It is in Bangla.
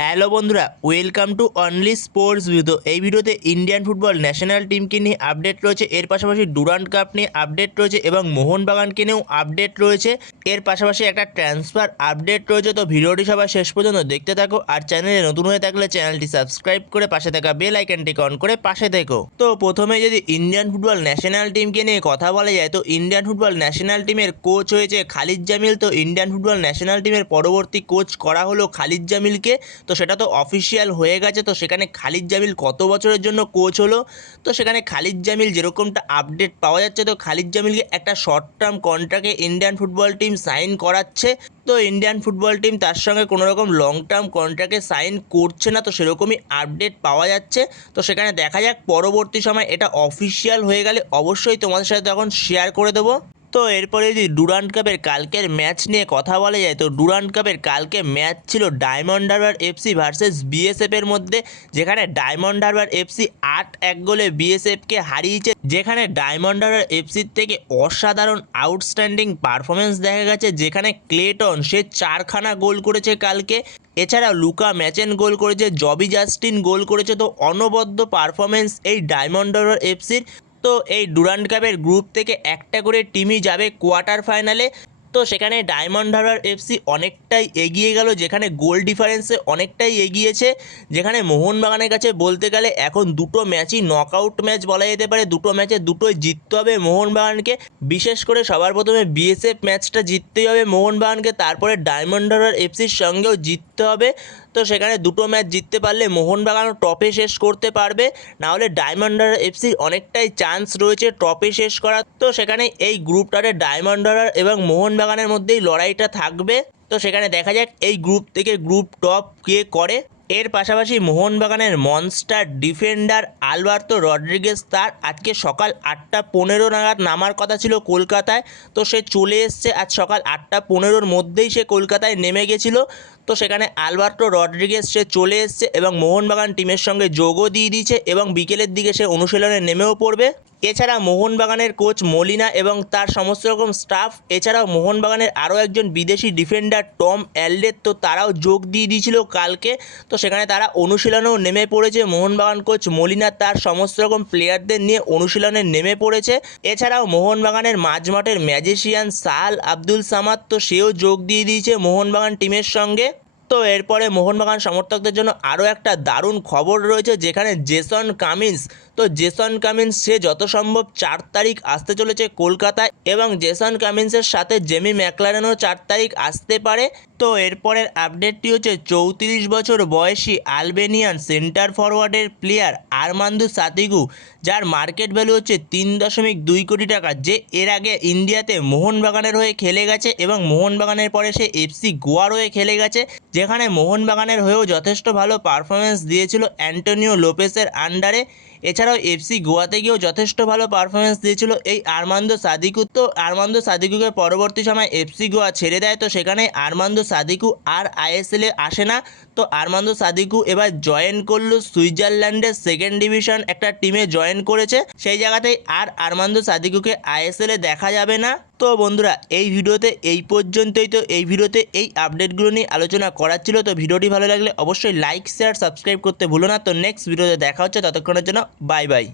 হ্যালো বন্ধুরা ওয়েলকাম টু অনলি স্পোর্টস তো এই ভিডিওতে ইন্ডিয়ান ফুটবল ন্যাশনাল টিমকে নিয়ে আপডেট রয়েছে, এর পাশাপাশি ডুরান্ট কাপ নিয়ে আপডেট রয়েছে এবং মোহনবাগানকে নিয়েও আপডেট রয়েছে। এর পাশাপাশি একটা ট্রান্সফার আপডেট রয়েছে, তো ভিডিওটি সবাই শেষ পর্যন্ত দেখতে থাকো আর চ্যানেলে নতুন হয়ে থাকলে চ্যানেলটি সাবস্ক্রাইব করে পাশে থাকা বেল আইকনটি অন করে পাশে থেকো। তো প্রথমে যদি ইন্ডিয়ান ফুটবল ন্যাশনাল টিমকে নিয়ে কথা বলা যায়, তো ইন্ডিয়ান ফুটবল ন্যাশনাল টিমের কোচ হয়েছে খালিদ জামিল। তো ইন্ডিয়ান ফুটবল ন্যাশনাল টিমের পরবর্তী কোচ করা হলো খালিদ জামিলকে। তো সেটা তো অফিসিয়াল হয়ে গেছে, তো সেখানে খালিদ জামিল কত বছরের জন্য কোচ হলো? তো সেখানে খালিদ জামিল যেরকমটা আপডেট পাওয়া যাচ্ছে, তো খালিদ জামিলকে একটা শর্ট টার্ম কন্ট্রাক্টে ইন্ডিয়ান ফুটবল টিম সাইন করাচ্ছে। তো ইন্ডিয়ান ফুটবল টিম তার সঙ্গে কোনো রকম লং টার্ম কন্ট্রাক্টে সাইন করছে না, তো সেরকমই আপডেট পাওয়া যাচ্ছে। তো সেখানে দেখা যাক, পরবর্তী সময় এটা অফিসিয়াল হয়ে গেলে অবশ্যই তোমাদের সাথে তখন শেয়ার করে দেবো। তো এরপরে যদি ডুরান্ট কাপের কালকের ম্যাচ নিয়ে কথা বলা যায়, তো ডুরান্ট কাপের কালকে ম্যাচ ছিল Diamond Harbour FC versus BSF এর মধ্যে, যেখানে ডায়মন্ড হারবার এফসি আট এক গোলে বিএসএফকে হারিয়েছে, যেখানে ডায়মন্ড হারবার এফসির থেকে অসাধারণ আউটস্ট্যান্ডিং পারফরমেন্স দেখা গেছে, যেখানে ক্লেটন সে চারখানা গোল করেছে কালকে। এছাড়াও লুকা ম্যাচেন গোল করেছে, জবি জাস্টিন গোল করেছে, তো অনবদ্য পারফরমেন্স এই ডায়মন্ড হারবার এফসির। তো এই ডুরান্ড কাপের গ্রুপ থেকে একটা করে টিমই যাবে কোয়ার্টার ফাইনালে। তো সেখানে ডায়মন্ড হারবার এফসি অনেকটাই এগিয়ে গেল, যেখানে গোল ডিফারেন্সে অনেকটাই এগিয়েছে। যেখানে মোহনবাগানের কাছে বলতে গেলে এখন দুটো ম্যাচই নকআউট ম্যাচ বলা যেতে পারে। দুটো ম্যাচে দুটোই জিততে হবে মোহনবাগানকে। বিশেষ করে সবার প্রথমে বিএসএফ ম্যাচটা জিততেই হবে মোহনবাগানকে। তারপরে ডায়মন্ড হারবার এফসির সঙ্গেও জিততে হবে। তো সেখানে দুটো ম্যাচ জিততে পারলে মোহনবাগানও টপে শেষ করতে পারবে। নাহলে ডায়মন্ড হারবার এফসির অনেকটাই চান্স রয়েছে টপে শেষ করার। তো সেখানে এই গ্রুপটাতে ডায়মন্ড হারবার এবং মোহনবাগানের মধ্যেই লড়াইটা থাকবে। তো সেখানে দেখা যাক এই গ্রুপ থেকে গ্রুপ টপ কে করে। এর পাশাপাশি মোহনবাগানের মনস্টার ডিফেন্ডার আলবার্তো রড্রিগেজ তার আজকে সকাল আটটা পনেরো নাগাদ নামার কথা ছিল কলকাতায়। তো সে চলে এসছে আজ সকাল আটটা পনেরোর মধ্যেই সে কলকাতায় নেমে গেছিল। তো সেখানে আলবার্টো রড্রিগেজ সে চলে এসছে এবং মোহনবাগান টিমের সঙ্গে যোগও দিয়ে দিয়েছে এবং বিকেলের দিকে সে অনুশীলনে নেমেও পড়বে। এছাড়া মোহনবাগানের কোচ মলিনা এবং তার সমস্ত রকম স্টাফ এছাড়াও মোহনবাগানের আরও একজন বিদেশি ডিফেন্ডার টম অ্যালডের, তো তারাও যোগ দিয়ে দিয়েছিল কালকে। তো সেখানে তারা অনুশীলনেও নেমে পড়েছে। মোহনবাগান কোচ মলিনা তার সমস্ত রকম প্লেয়ারদের নিয়ে অনুশীলনে নেমে পড়েছে। এছাড়াও মোহনবাগানের মাঝমাঠের ম্যাজিশিয়ান সাল আব্দুল সামাদ, তো সেও যোগ দিয়ে দিয়েছে মোহনবাগান টিমের সঙ্গে। তো এরপরে মোহনবাগান সমর্থকদের জন্য আরও একটা দারুণ খবর রয়েছে, যেখানে জেসন কামিন্স, তো জেসন কামিন্স সে যত সম্ভব চার তারিখ আসতে চলেছে কলকাতায় এবং জেসন কামিন্সের সাথে জেমি ম্যাকলারেনও চার তারিখ আসতে পারে। তো এরপরের আপডেটটি হচ্ছে চৌত্রিশ বছর বয়সী আলবেনিয়ান সেন্টার ফরওয়ার্ডের প্লেয়ার আরমান্দু সাতিগু, যার মার্কেট ভ্যালু হচ্ছে তিন দশমিক দুই কোটি টাকা, যে এর আগে ইন্ডিয়াতে মোহনবাগানের হয়ে খেলে গেছে এবং মোহনবাগানের পরে সে এফসি গোয়ার হয়ে খেলে গেছে, যেখানে মোহনবাগানের হয়েও যথেষ্ট ভালো পারফরমেন্স দিয়েছিল অ্যান্টোনিও লোপেসের আন্ডারে এছাড়াও এফসি গোয়াতে গিয়েও যথেষ্ট ভালো পারফরমেন্স দিয়েছিল এই আরমান্দো সাদিকু। তো আরমান্দো সাদিকুকে পরবর্তী সময় এফসি গোয়া ছেড়ে দেয়, তো সেখানে আরমান্দো সাদিকু আর আইএসএলে আসে না। তো আরমান্দো সাদিকু এবার জয়েন করল সুইজারল্যান্ডের সেকেন্ড ডিভিশন একটা টিমে জয়েন করেছে। সেই জায়গাতেই আর আরমান্দো সাদিকুকে আইএসএলে দেখা যাবে না। তো বন্ধুরা, এই ভিডিওতে এই পর্যন্তই। তো এই ভিডিওতে এই আপডেটগুলো নিয়ে আলোচনা করার ছিল। তো ভিডিওটি ভালো লাগলে অবশ্যই লাইক, শেয়ার, সাবস্ক্রাইব করতে ভুলো না। তো নেক্সট ভিডিওতে দেখা হচ্ছে। ততক্ষণের জন্য বাই বাই